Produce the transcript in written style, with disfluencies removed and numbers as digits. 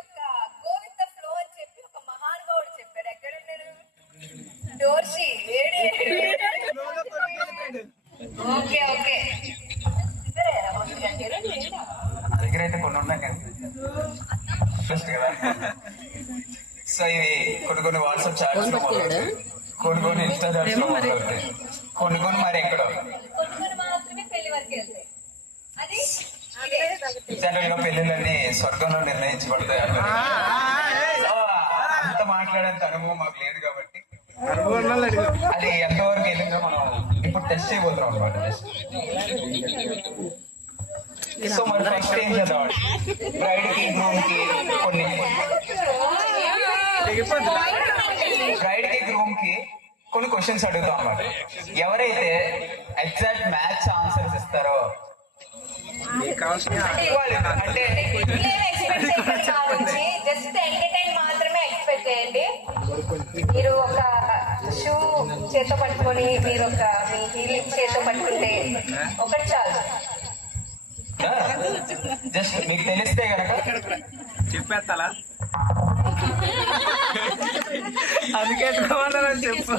ఒక go with the flow అని చెప్పి ఒక మహానుభావుడు చెప్పాడు. ఎక్కడ ఉన్నాడు? డోర్షి. ఓకే ఓకే, దగ్గర అయితే కొన్ని ఉన్నాయి కానీ కదా. సో ఇవి కొన్ని వాట్సాప్ చాట్స్ లో మొదలవుతాయి, కొన్ని ఇన్స్టా చాట్స్ లో మొదలవుతాయి, కొన్ని మరి ఎక్కడో మాత్రమే పెళ్లి వరకు వెళ్తాయి. అది జనరల్ గా పెళ్లిళ్ళన్నీ స్వర్గంలో నిర్ణయించబడతాయి అంటారు. అంత మాట్లాడేంత అనుభవం మాకు లేదు కాబట్టి అది ఎంతవరకు వెళ్ళిందో మనం ఇప్పుడు టెస్ట్ చేయబోతున్నాం అనమాట. సో మరి ఫస్ట్ ఏం చేద్దాం, బ్రైడ్ కి గ్రూమ్ కి కొన్ని క్వశ్చన్స్ అడుగుతాం అన్నమాట. ఎవరైతే ఎగ్జాక్ట్ మ్యాథ్స్ ఆన్సర్స్ ఇస్తారో అంటే జస్ట్ ఎంటర్టైన్ మాత్రమే ఎక్స్పెక్ట్ చేయండి. మీరు ఒక షూ చేతో పట్టుకొని మీరు ఒక మీ హీలింగ్ చేతో పట్టుకుంటే ఒకటి చాలు. జస్ట్ మీకు తెలిస్తే కనుక చెప్పేస్తా, అందుకే చెప్పు.